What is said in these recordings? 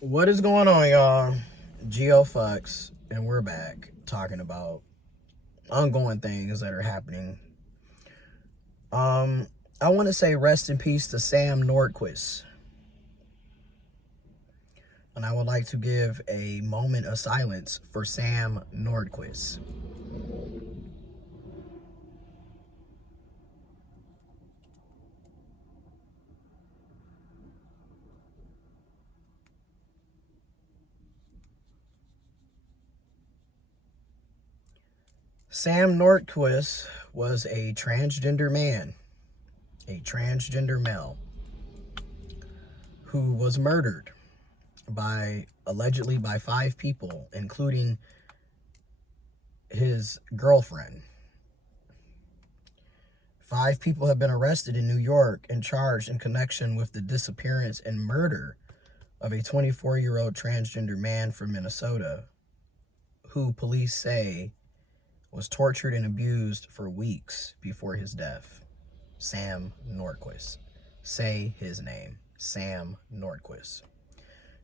What is going on, y'all? GeoFucks, and we're back talking about ongoing things that are happening. I want to say rest in peace to Sam Nordquist. And I would like to give a moment of silence for Sam Nordquist. Sam Nordquist was a transgender man, a transgender male, who was murdered allegedly by 5 people, including his girlfriend. 5 people have been arrested in New York and charged in connection with the disappearance and murder of a 24-year-old transgender man from Minnesota, who police say was tortured and abused for weeks before his death. Sam Nordquist. Say his name. Sam Nordquist.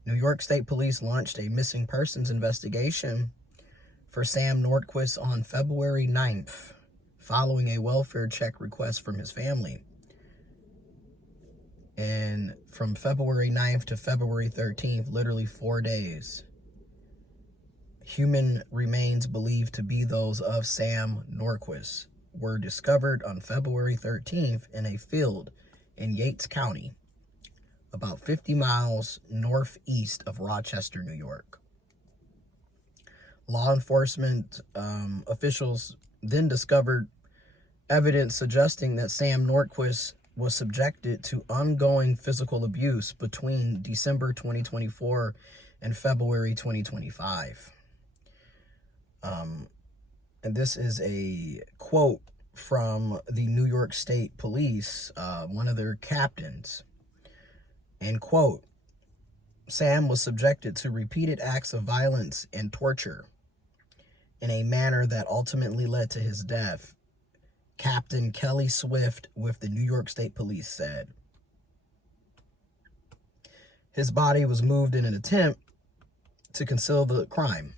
New York State Police launched a missing persons investigation for Sam Nordquist on February 9th, following a welfare check request from his family. And from February 9th to February 13th, literally 4 days, human remains believed to be those of Sam Nordquist were discovered on February 13th in a field in Yates County, about 50 miles northeast of Rochester, New York. Law enforcement officials then discovered evidence suggesting that Sam Nordquist was subjected to ongoing physical abuse between December 2024 and February 2025. And this is a quote from the New York State Police, one of their captains. And quote, Sam was subjected to repeated acts of violence and torture in a manner that ultimately led to his death, Captain Kelly Swift with the New York State Police said. His body was moved in an attempt to conceal the crime.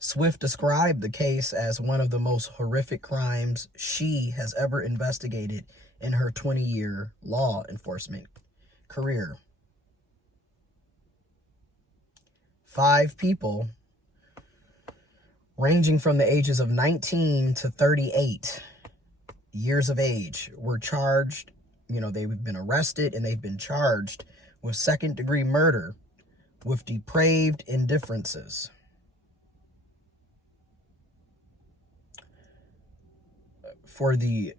Swift described the case as one of the most horrific crimes she has ever investigated in her 20-year law enforcement career. 5 people, ranging from the ages of 19 to 38 years of age, were charged. They've been arrested and they've been charged with second-degree murder with depraved indifferences. For the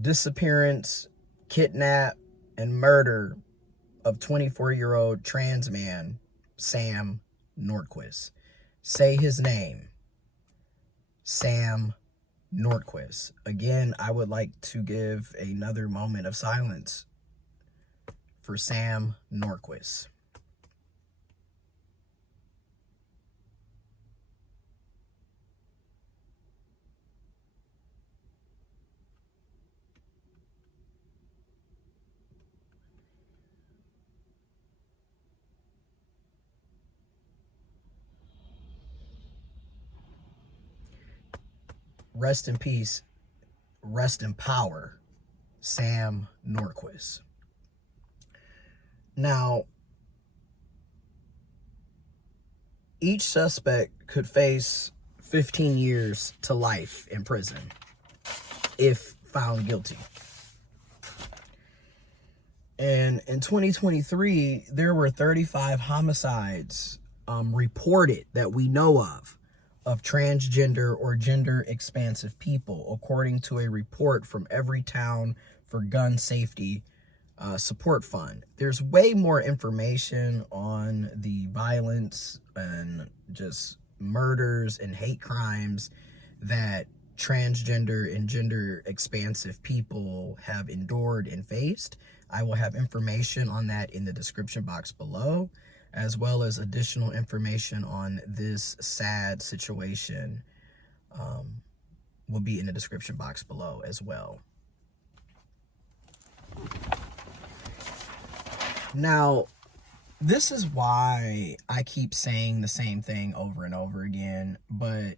disappearance, kidnap, and murder of 24-year-old trans man Sam Nordquist. Say his name. Sam Nordquist. Again, I would like to give another moment of silence for Sam Nordquist. Rest in peace, rest in power, Sam Nordquist. Now, each suspect could face 15 years to life in prison if found guilty. And in 2023, there were 35 homicides reported that we know of transgender or gender expansive people, according to a report from Everytown for Gun Safety Support Fund. There's way more information on the violence and just murders and hate crimes that transgender and gender expansive people have endured and faced. I will have information on that in the description box below, as well as additional information on this sad situation will be in the description box below as well. Now, this is why I keep saying the same thing over and over again, but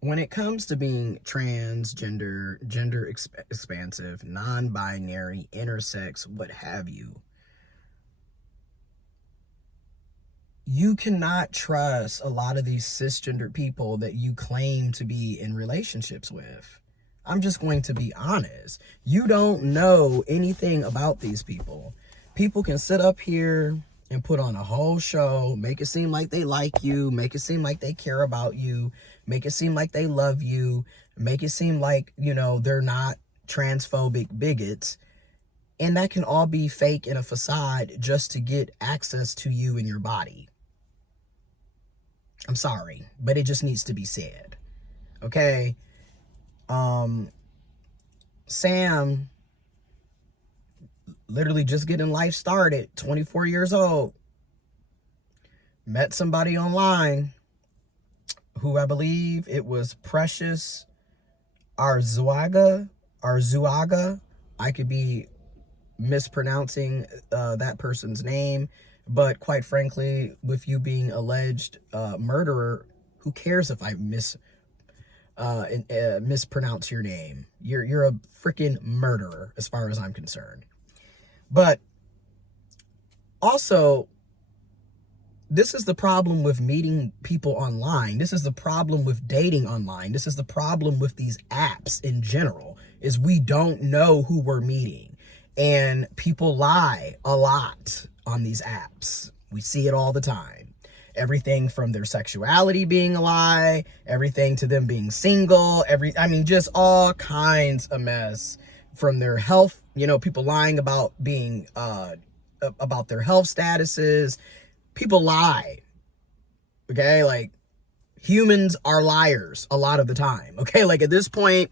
when it comes to being transgender, gender expansive, non-binary, intersex, what have you, you cannot trust a lot of these cisgender people that you claim to be in relationships with. I'm just going to be honest. You don't know anything about these people. People can sit up here and put on a whole show, make it seem like they like you, make it seem like they care about you, make it seem like they love you, make it seem like, you know, they're not transphobic bigots. And that can all be fake and a facade just to get access to you and your body. I'm sorry, but it just needs to be said. Okay? Sam, literally just getting life started, 24 years old, met somebody online who I believe it was Precious Arzuaga. I could be mispronouncing that person's name, but quite frankly, with you being alleged murderer, who cares if I mispronounce your name? You're a freaking murderer as far as I'm concerned. But also, this is the problem with meeting people online. This is the problem with dating online. This is the problem with these apps in general, is we don't know who we're meeting. And people lie a lot on these apps. We see it all the time. Everything from their sexuality being a lie, everything to them being single, just all kinds of mess. From their health, people lying about being, about their health statuses. People lie, okay? Like, humans are liars a lot of the time, okay? Like, at this point,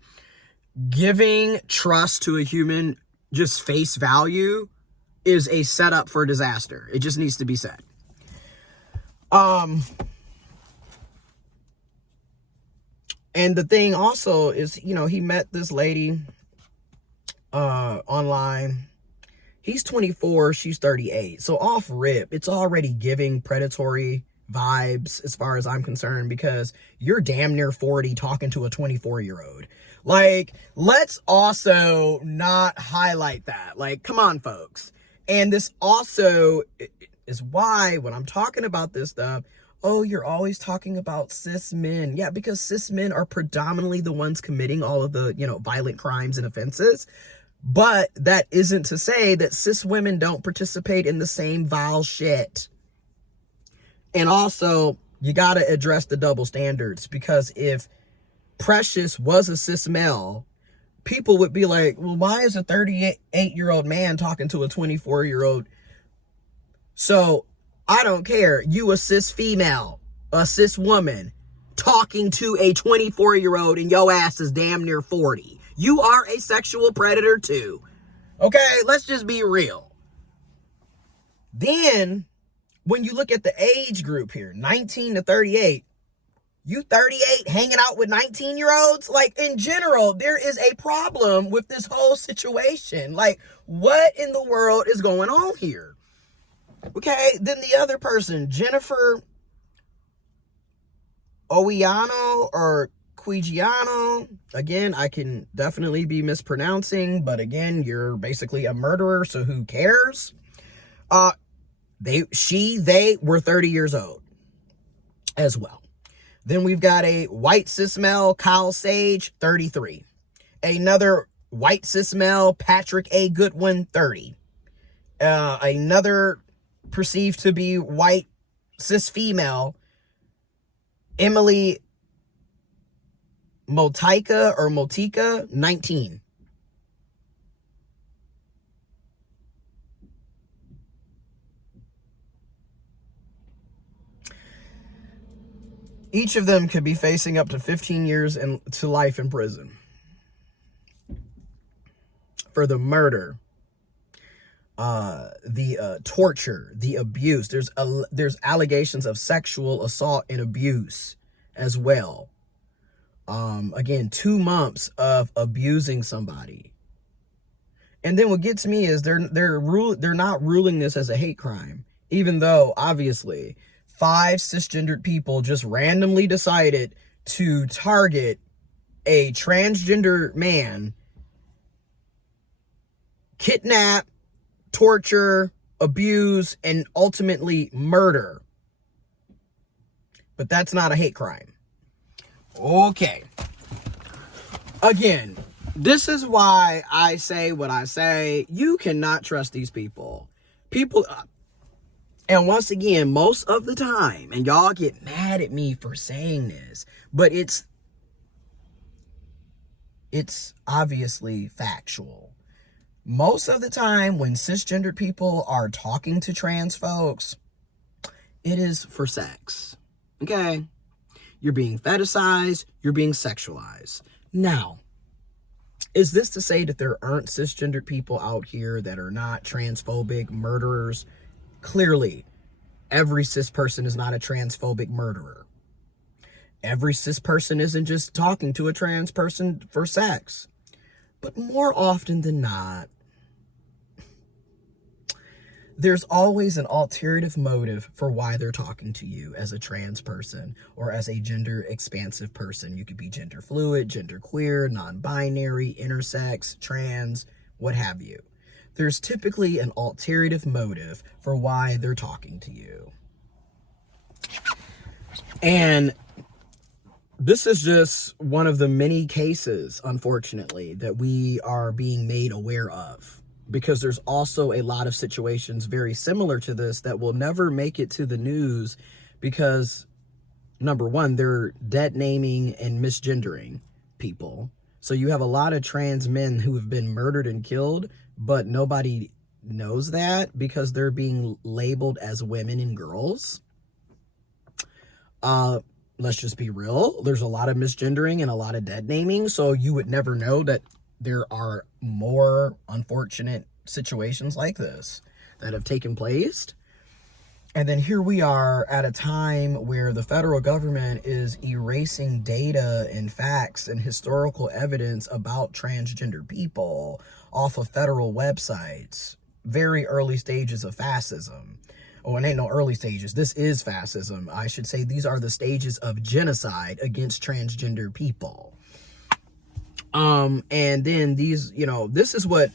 giving trust to a human just face value is a setup for disaster. It just needs to be said. And the thing also is, he met this lady online. He's 24, she's 38. So off rip, it's already giving predatory vibes as far as I'm concerned, because you're damn near 40 talking to a 24-year-old. Like, let's also not highlight that. Like, come on, folks. And this also is why when I'm talking about this stuff, oh, you're always talking about cis men. Yeah, because cis men are predominantly the ones committing all of the, violent crimes and offenses. But that isn't to say that cis women don't participate in the same vile shit. And also, you got to address the double standards, because if Precious was a cis male, people would be like, well, why is a 38-year-old man talking to a 24-year-old? So I don't care. You a cis female, a cis woman, talking to a 24-year-old and your ass is damn near 40. You are a sexual predator too. Okay, let's just be real. Then, when you look at the age group here, 19 to 38, you 38 hanging out with 19-year-olds? Like, in general, there is a problem with this whole situation. Like, what in the world is going on here? Okay, then the other person, Jennifer Owiano or Quigiano. Again, I can definitely be mispronouncing, but again, you're basically a murderer, so who cares? They were 30 years old as well. Then we've got a white cis male, Kyle Sage, 33. Another white cis male, Patrick A. Goodwin, 30. Another perceived to be white cis female, Emily Motika, 19. Each of them could be facing up to 15 years to life in prison for the murder, the torture, the abuse. There's allegations of sexual assault and abuse as well. Again, 2 months of abusing somebody. And then what gets me is they're not ruling this as a hate crime, even though obviously 5 cisgendered people just randomly decided to target a transgender man, kidnap, torture, abuse, and ultimately murder. But that's not a hate crime. Okay. Again, this is why I say what I say. You cannot trust these people. And once again, most of the time, and y'all get mad at me for saying this, but it's obviously factual. Most of the time when cisgender people are talking to trans folks, it is for sex. Okay? You're being fetishized, you're being sexualized. Now, is this to say that there aren't cisgendered people out here that are not transphobic murderers? Clearly, every cis person is not a transphobic murderer. Every cis person isn't just talking to a trans person for sex. But more often than not, there's always an alternative motive for why they're talking to you as a trans person or as a gender expansive person. You could be gender fluid, gender queer, non-binary, intersex, trans, what have you. There's typically an alternative motive for why they're talking to you. And this is just one of the many cases, unfortunately, that we are being made aware of. Because there's also a lot of situations very similar to this that will never make it to the news because, number one, they're dead naming and misgendering people. So you have a lot of trans men who have been murdered and killed, but nobody knows that because they're being labeled as women and girls. Let's just be real. There's a lot of misgendering and a lot of dead naming, so you would never know that there are more unfortunate situations like this that have taken place. And then here we are at a time where the federal government is erasing data and facts and historical evidence about transgender people off of federal websites. Very early stages of fascism. Oh, it ain't no early stages. This is fascism. I should say these are the stages of genocide against transgender people. And then these, this is what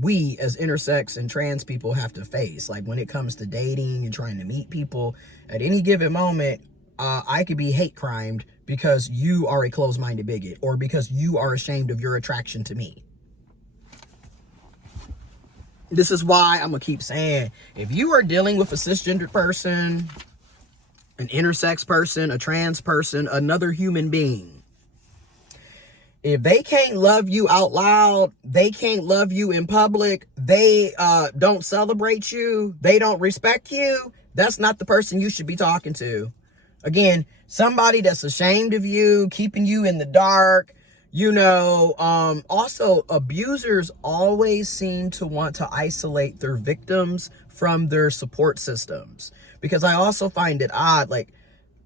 we as intersex and trans people have to face. Like when it comes to dating and trying to meet people at any given moment, I could be hate crimed because you are a closed-minded bigot or because you are ashamed of your attraction to me. This is why I'm going to keep saying, if you are dealing with a cisgendered person, an intersex person, a trans person, another human being, if they can't love you out loud, they can't love you in public, they don't celebrate you, they don't respect you, that's not the person you should be talking to. Again, somebody that's ashamed of you, keeping you in the dark, also abusers always seem to want to isolate their victims from their support systems. Because I also find it odd, like,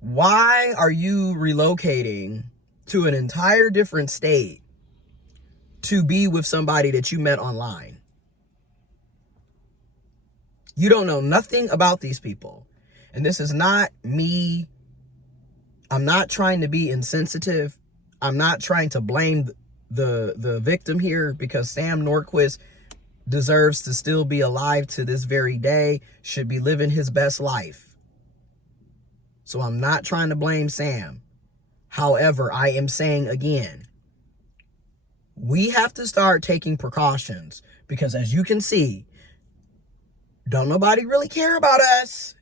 why are you relocating to an entire different state to be with somebody that you met online? You don't know nothing about these people. And this is not me. I'm not trying to be insensitive. I'm not trying to blame the victim here because Sam Nordquist deserves to still be alive to this very day, should be living his best life. So I'm not trying to blame Sam. However, I am saying again, we have to start taking precautions because as you can see, don't nobody really care about us.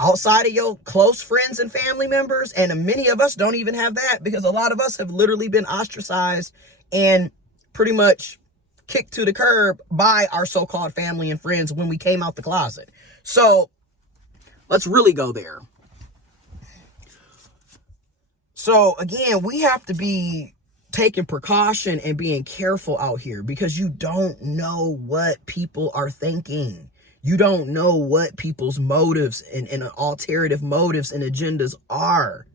Outside of your close friends and family members, and many of us don't even have that because a lot of us have literally been ostracized and pretty much kicked to the curb by our so-called family and friends when we came out the closet. So let's really go there. So again, we have to be taking precaution and being careful out here because you don't know what people are thinking. You don't know what people's motives and alternative motives and agendas are.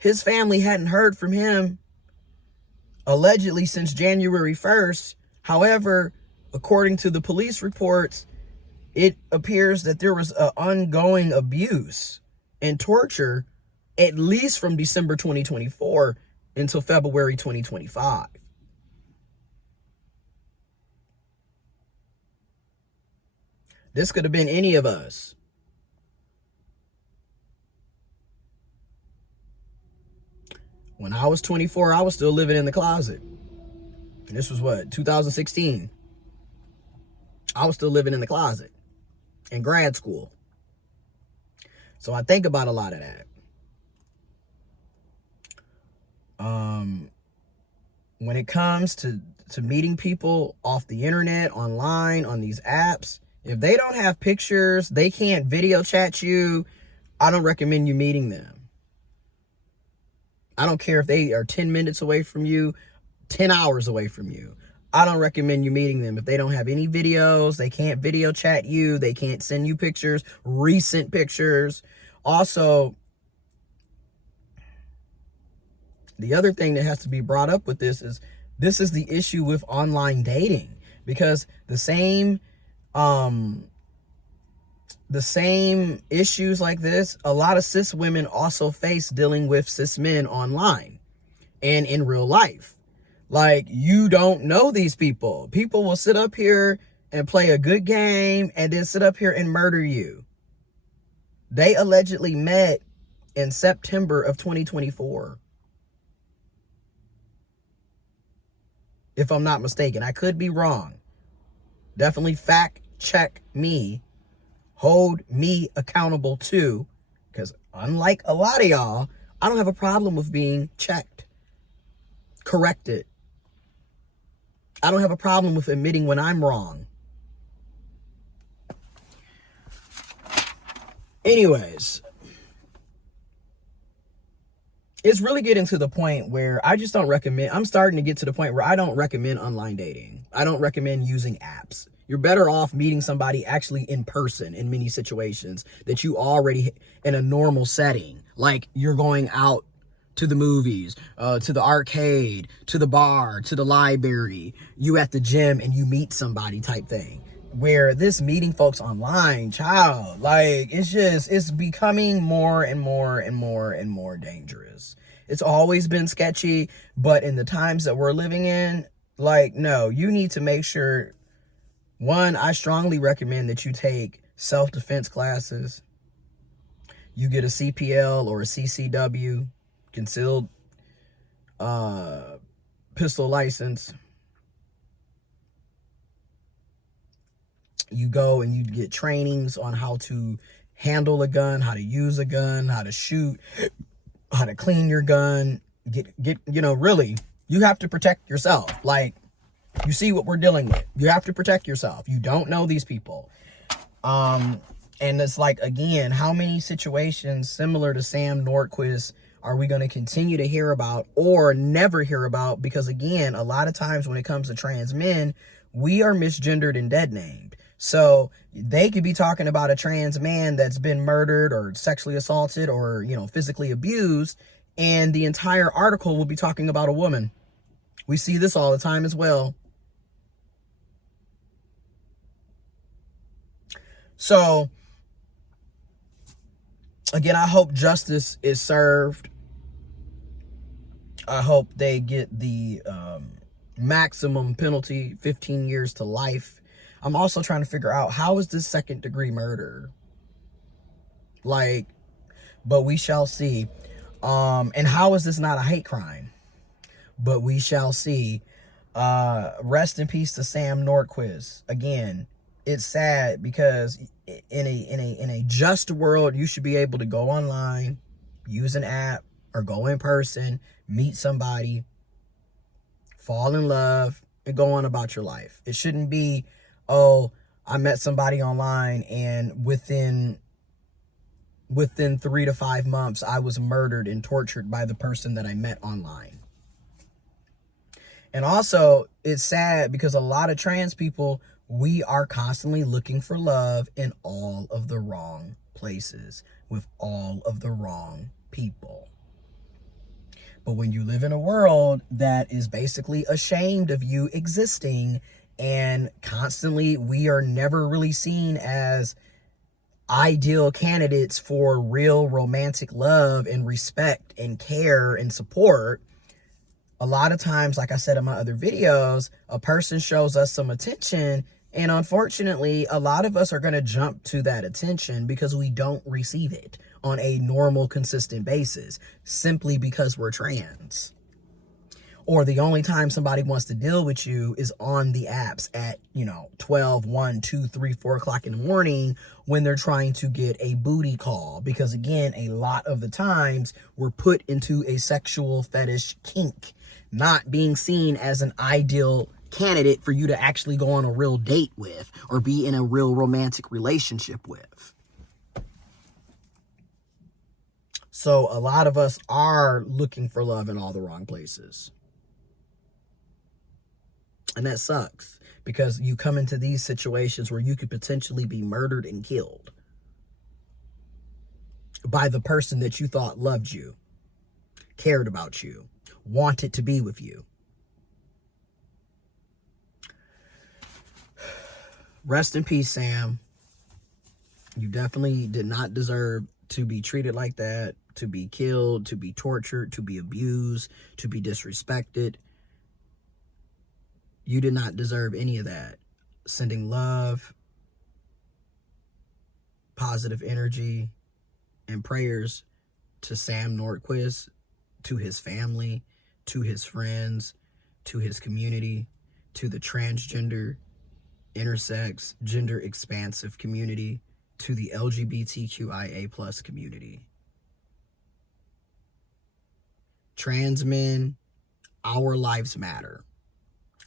His family hadn't heard from him allegedly since January 1st. However, according to the police reports, it appears that there was an ongoing abuse and torture at least from December 2024 until February 2025. This could have been any of us. When I was 24, I was still living in the closet. And this was what, 2016? I was still living in the closet in grad school. So I think about a lot of that. When it comes to meeting people off the internet, online, on these apps, if they don't have pictures, they can't video chat you, I don't recommend you meeting them. I don't care if they are 10 minutes away from you, 10 hours away from you. I don't recommend you meeting them. If they don't have any videos, they can't video chat you, they can't send you pictures, recent pictures. Also, the other thing that has to be brought up with this is the issue with online dating, because the same issues like this, a lot of cis women also face dealing with cis men online and in real life. Like, you don't know these people. People will sit up here and play a good game and then sit up here and murder you. They allegedly met in September of 2024. If I'm not mistaken, I could be wrong. Definitely fact check me. Hold me accountable too. Because unlike a lot of y'all, I don't have a problem with being checked, corrected. I don't have a problem with admitting when I'm wrong. Anyways, it's really getting to the point where I just don't recommend. I'm starting to get to the point where I don't recommend online dating. I don't recommend using apps. You're better off meeting somebody actually in person in many situations that you already in a normal setting. Like, you're going out to the movies, to the arcade, to the bar, to the library, you at the gym and you meet somebody type thing. Where this meeting folks online, child, like, it's becoming more and more and more and more dangerous. It's always been sketchy, but in the times that we're living in, like, no, you need to make sure, one, I strongly recommend that you take self-defense classes. You get a CPL or a CCW, concealed pistol license. You go and you get trainings on how to handle a gun, how to use a gun, how to shoot, how to clean your gun. Get really, you have to protect yourself. Like, you see what we're dealing with. You have to protect yourself. You don't know these people. And it's like, again, how many situations similar to Sam Nordquist are we going to continue to hear about or never hear about? Because, again, a lot of times when it comes to trans men, we are misgendered and dead named. So they could be talking about a trans man that's been murdered or sexually assaulted or, physically abused, and the entire article will be talking about a woman. We see this all the time as well. So, again, I hope justice is served. I hope they get the maximum penalty, 15 years to life. I'm also trying to figure out, how is this second-degree murder? Like, but we shall see. And how is this not a hate crime? But we shall see. Rest in peace to Sam Nordquist. Again, it's sad because in a just world, you should be able to go online, use an app, or go in person, meet somebody, fall in love, and go on about your life. It shouldn't be, oh, I met somebody online and within 3 to 5 months, I was murdered and tortured by the person that I met online. And also, it's sad because a lot of trans people, we are constantly looking for love in all of the wrong places with all of the wrong people. But when you live in a world that is basically ashamed of you existing, and constantly we are never really seen as ideal candidates for real romantic love and respect and care and support, a lot of times, like I said in my other videos, a person shows us some attention, and unfortunately, a lot of us are going to jump to that attention because we don't receive it on a normal, consistent basis, simply because we're trans. Or the only time somebody wants to deal with you is on the apps at, 12, 1, 2, 3, 4 o'clock in the morning when they're trying to get a booty call. Because again, a lot of the times we're put into a sexual fetish kink, not being seen as an ideal candidate for you to actually go on a real date with or be in a real romantic relationship with. So a lot of us are looking for love in all the wrong places. And that sucks, because you come into these situations where you could potentially be murdered and killed by the person that you thought loved you, cared about you, wanted to be with you. Rest in peace, Sam. You definitely did not deserve to be treated like that, to be killed, to be tortured, to be abused, to be disrespected. You did not deserve any of that. Sending love, positive energy, and prayers to Sam Nordquist, to his family, to his friends, to his community, to the transgender, intersex, gender expansive community, to the LGBTQIA+ community. Trans men, our lives matter.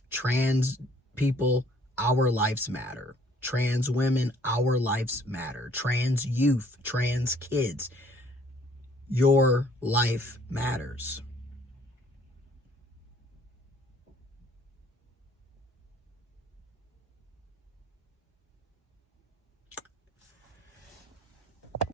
Trans people, our lives matter. Trans women, our lives matter. Trans youth, trans kids, your life matters.